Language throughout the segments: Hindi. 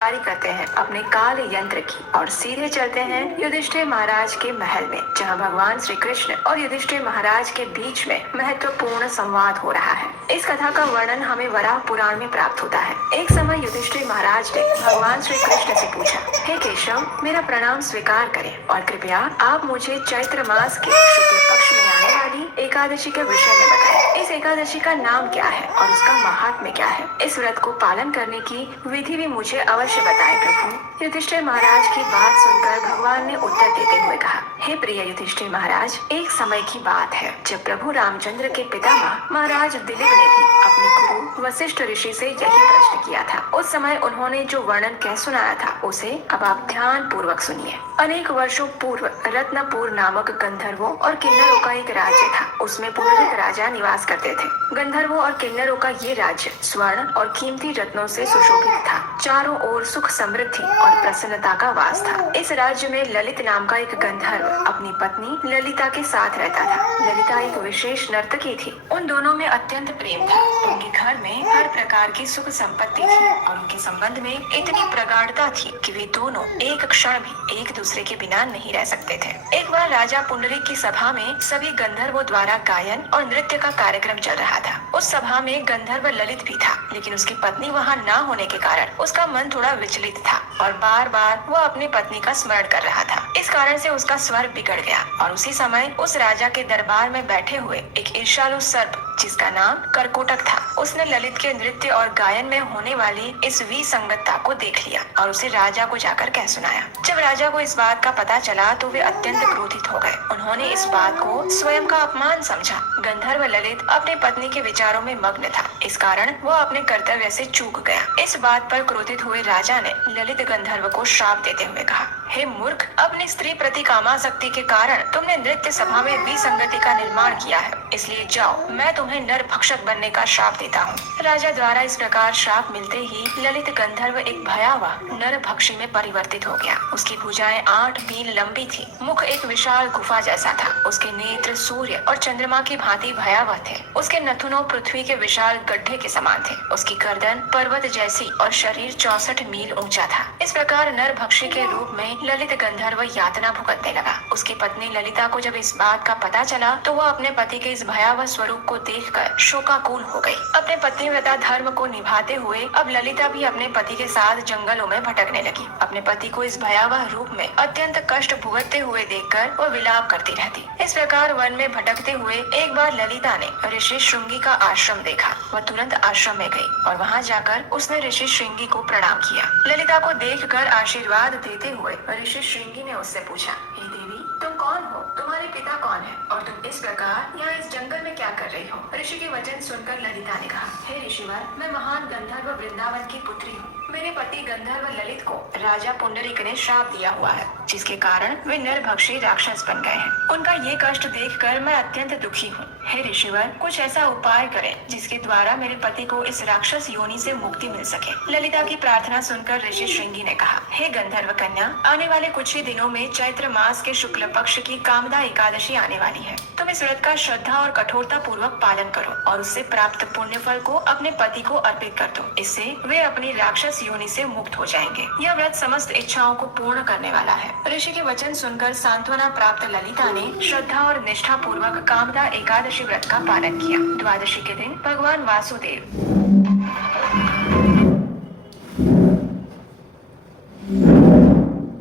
तैयारी करते हैं अपने काल यंत्र की और सीधे चलते हैं युधिष्ठिर महाराज के महल में, जहां भगवान श्री कृष्ण और युधिष्ठिर महाराज के बीच में महत्वपूर्ण संवाद हो रहा है। इस कथा का वर्णन हमें वराह पुराण में प्राप्त होता है। एक समय युधिष्ठिर महाराज ने भगवान श्री कृष्ण से पूछा, हे केशव, मेरा प्रणाम स्वीकार करें और कृपया आप मुझे चैत्र मास के शुक्ल पक्ष में आने वाली एकादशी के विषय में बताएं। इस एकादशी का नाम क्या है और उसका महात्म्य क्या है? इस व्रत को पालन करने की विधि भी मुझे अवश्य बताएं प्रभु। युधिष्ठिर महाराज की बात सुनकर भगवान ने उत्तर देते हुए कहा, हे प्रिय युधिष्ठिर महाराज, एक समय की बात है जब प्रभु रामचंद्र के पितामह महाराज दिलीप ने भी अपने गुरु वशिष्ठ ऋषि से यही प्रश्न किया था। उस समय उन्होंने जो वर्णन कह सुनाया था उसे अब आप ध्यान पूर्वक सुनिए। अनेक वर्षों पूर्व रत्नपुर नामक गंधर्वों और किन्नरों का एक राज्य था। उसमें पुंडरीक राजा निवास करते थे। गंधर्वों और किन्नरों का ये राज्य स्वर्ण और कीमती रत्नों से सुशोभित था। चारों ओर सुख समृद्धि और प्रसन्नता का वास था। इस राज्य में ललित नाम का एक गंधर्व अपनी पत्नी ललिता के साथ रहता था। ललिता एक विशेष नर्तकी थी। उन दोनों में अत्यंत प्रेम था। उनके घर में हर प्रकार की सुख संपत्ति थी और उनके संबंध में इतनी प्रगाढ़ता थी कि वे दोनों एक क्षण भी एक दूसरे के बिना नहीं रह सकते थे। एक बार राजा पुंडरीक की सभा में सभी गंधर्वों द्वारा गायन और नृत्य का कार्यक्रम चल रहा था। उस सभा में गंधर्व ललित भी था, लेकिन उसकी पत्नी वहाँ न होने के कारण उसका मन थोड़ा विचलित था और बार बार वह अपनी पत्नी का स्मरण कर रहा था। इस कारण से उसका स्वर बिगड़ गया और उसी समय उस राजा के दरबार में बैठे हुए एक ईर्ष्यालु सर्प, जिसका नाम करकोटक था, उसने ललित के नृत्य और गायन में होने वाली इस विसंगतता को देख लिया और उसे राजा को जाकर कह सुनाया। जब राजा को इस बात का पता चला तो वे अत्यंत क्रोधित हो गए। उन्होंने इस बात को स्वयं का अपमान समझा। गंधर्व ललित अपने पत्नी के विचारों में मग्न था, इस कारण वह अपने कर्तव्य से चूक गया। इस बात पर क्रोधित हुए राजा ने ललित गंधर्व को श्राप देते हुए कहा, हे मूर्ख, अपनी स्त्री प्रति कामासक्ति के कारण तुमने नृत्य सभा में विसंगति का निर्माण किया है, इसलिए जाओ, मैं तुम्हें नर भक्षक बनने का श्राप देता हूँ। राजा द्वारा इस प्रकार श्राप मिलते ही ललित गंधर्व एक भयावह नर भक्षी में परिवर्तित हो गया। उसकी भुजाएं 8 मील लंबी थी, मुख एक विशाल गुफा जैसा था, उसके नेत्र सूर्य और चंद्रमा की भांति भयावह थे, उसके नथुनों पृथ्वी के विशाल गड्ढे के समान थे, उसकी गर्दन पर्वत जैसी और शरीर 64 मील ऊंचा था। इस प्रकार नर भक्षी के रूप में ललित गंधर्व यातना भुगतने लगा। उसकी पत्नी ललिता को जब इस बात का पता चला तो वह अपने पति के इस भयावह स्वरूप को देखकर शोकाकुल हो गई। अपने पतिव्रता धर्म को निभाते हुए अब ललिता भी अपने पति के साथ जंगलों में भटकने लगी। अपने पति को इस भयावह रूप में अत्यंत कष्ट भुगतते हुए देखकर वह विलाप करती रहती। इस प्रकार वन में भटकते हुए एक बार ललिता ने ऋषि श्रृंगी का आश्रम देखा। वह तुरंत आश्रम में गई और वहाँ जाकर उसने ऋषि श्रृंगी को प्रणाम किया। ललिता को देखकर आशीर्वाद देते हुए ऋषि श्रृंगी ने उससे पूछा, हे देवी, तुम कौन हो? तुम्हारे पिता कौन है और तुम इस प्रकार यहाँ इस जंगल में क्या कर रही हो? ऋषि के वचन सुनकर ललिता ने कहा, हे ऋषिवर, मैं महान गंधर्व वृंदावन की पुत्री हूँ। मेरे पति गंधर्व ललित को राजा पुंडरीक ने श्राप दिया हुआ है, जिसके कारण वे नरभक्षी राक्षस बन गए हैं। उनका ये कष्ट देखकर मैं अत्यंत दुखी हूँ। हे ऋषिवर, कुछ ऐसा उपाय करें जिसके द्वारा मेरे पति को इस राक्षस योनि से मुक्ति मिल सके। ललिता की प्रार्थना सुनकर ऋषि श्रृंगी ने कहा, हे गंधर्व कन्या, आने वाले कुछ ही दिनों में चैत्र मास के शुक्ल पक्ष की कामदा एकादशी आने वाली है। तुम इस व्रत का श्रद्धा और कठोरता पूर्वक पालन करो और उससे प्राप्त पुण्य फल को अपने पति को अर्पित कर दो। इससे वे अपनी राक्षस योनि से मुक्त हो जाएंगे। यह व्रत समस्त इच्छाओं को पूर्ण करने वाला है। ऋषि के वचन सुनकर सांत्वना प्राप्त ललिता ने श्रद्धा और निष्ठा पूर्वक कामदा एकादशी व्रत का पालन किया। द्वादशी के दिन भगवान वासुदेव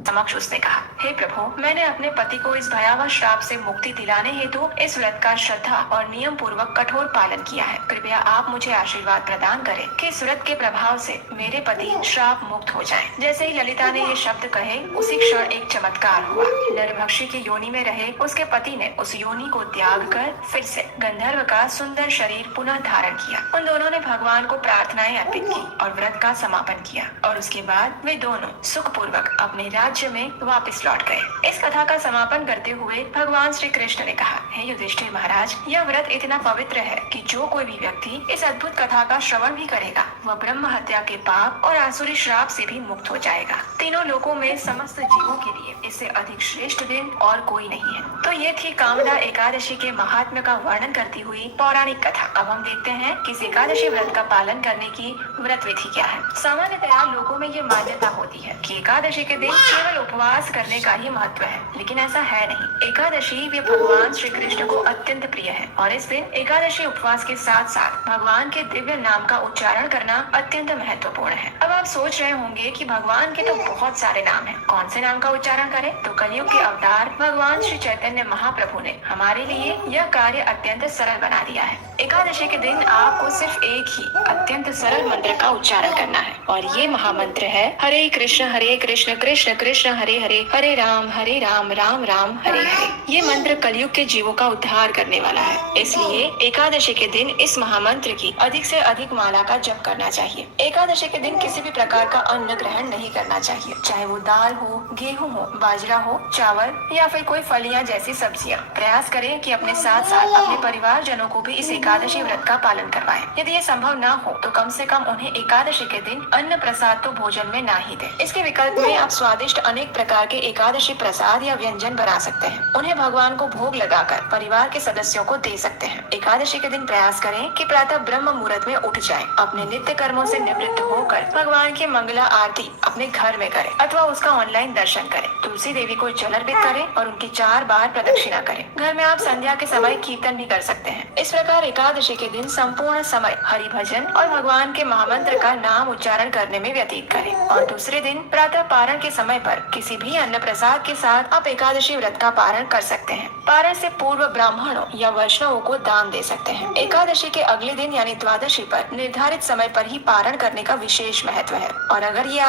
समक्ष उसने कहा, हे प्रभु, मैंने अपने पति को इस भयावह श्राप से मुक्ति दिलाने हेतु इस व्रत का श्रद्धा और नियम पूर्वक कठोर पालन किया है। कृपया आप मुझे आशीर्वाद प्रदान करें कि इस व्रत के प्रभाव से मेरे पति श्राप मुक्त हो जाएं। जैसे ही ललिता ने ये शब्द कहे उसी क्षण एक चमत्कार हुआ। नरभक्षी की योनि में रहे उसके पति ने उस योनि को त्याग कर फिर से गंधर्व का सुंदर शरीर पुनः धारण किया। उन दोनों ने भगवान को प्रार्थनाएं अर्पित की और व्रत का समापन किया और उसके बाद वे दोनों सुख पूर्वक अपने राज्य में वापस लौट गए। इस कथा का समापन करते हुए भगवान श्री कृष्ण ने कहा, हे युधिष्ठिर महाराज, यह व्रत इतना पवित्र है कि जो कोई भी व्यक्ति इस अद्भुत कथा का श्रवण भी करेगा वह ब्रह्म हत्या के पाप और आसुरी श्राप से भी मुक्त हो जाएगा। तीनों लोकों में समस्त जीवों के लिए इससे अधिक श्रेष्ठ दिन और कोई नहीं है। तो तो ये थी कामदा एकादशी के महात्म्य का वर्णन करती हुई पौराणिक कथा। अब हम देखते हैं कि इस एकादशी व्रत का पालन करने की व्रत विधि क्या है। सामान्यतया लोगों में ये मान्यता होती है कि एकादशी के दिन केवल उपवास करने का ही महत्व है, लेकिन ऐसा है नहीं। एकादशी वे भगवान श्री कृष्ण को अत्यंत प्रिय है और इस दिन एकादशी उपवास के साथ साथ भगवान के दिव्य नाम का उच्चारण करना अत्यंत महत्वपूर्ण है। अब आप सोच रहे होंगे कि भगवान के तो बहुत सारे नाम हैं, कौन से नाम का उच्चारण करें? तो कलयुग के अवतार भगवान श्री चैतन्य महाप्रभु ने हमारे लिए यह कार्य अत्यंत सरल बना दिया है। एकादशी के दिन आपको सिर्फ एक ही अत्यंत सरल मंत्र का उच्चारण करना है और ये महामंत्र है हरे कृष्ण कृष्ण कृष्ण हरे हरे, हरे राम राम राम हरे हरे। ये मंत्र कलयुग के जीवों का उद्धार करने वाला है, इसलिए एकादशी के दिन इस महामंत्र की अधिक से अधिक माला का जप करना चाहिए। एकादशी के दिन किसी भी प्रकार का अन्न ग्रहण नहीं करना चाहिए, चाहे वो दाल हो, गेहूं हो, बाजरा हो, चावल या फिर कोई फलियां जैसी सब्जियां। प्रयास करें कि अपने साथ साथ अपने परिवार जनों को भी इस एकादशी व्रत का पालन करवाएं। यदि ये संभव न हो तो कम से कम उन्हें एकादशी के दिन अन्न प्रसाद तो भोजन में ना ही दें। इसके विकल्प में आप स्वादिष्ट अनेक प्रकार के एकादशी प्रसाद या व्यंजन बना सकते हैं। उन्हें भगवान को भोग लगाकर परिवार के सदस्यों को दे सकते हैं। एकादशी के दिन प्रयास करें कि प्रातः ब्रह्म मुहूर्त में उठ जाएं, अपने नित्य कर्मों से निवृत्त होकर भगवान की मंगला आरती अपने घर में करें अथवा उसका ऑनलाइन दर्शन करें। तुलसी देवी को जल अर्पित करें और उनकी 4 बार प्रदक्षिणा करें। घर में आप संध्या के समय कीर्तन भी कर सकते हैं। इस प्रकार एकादशी के दिन संपूर्ण समय हरि भजन और भगवान के महामंत्र का नाम उच्चारण करने में व्यतीत करें और दूसरे दिन प्रातः पारण के समय पर किसी भी अन्न प्रसाद के साथ आप एकादशी व्रत का पारण कर सकते हैं। पारण से पूर्व ब्राह्मणों या वैष्णवों को दान दे सकते हैं। एकादशी के अगले दिन यानी द्वादशी पर निर्धारित समय पर ही पारण करने का विशेष महत्व है और अगर ये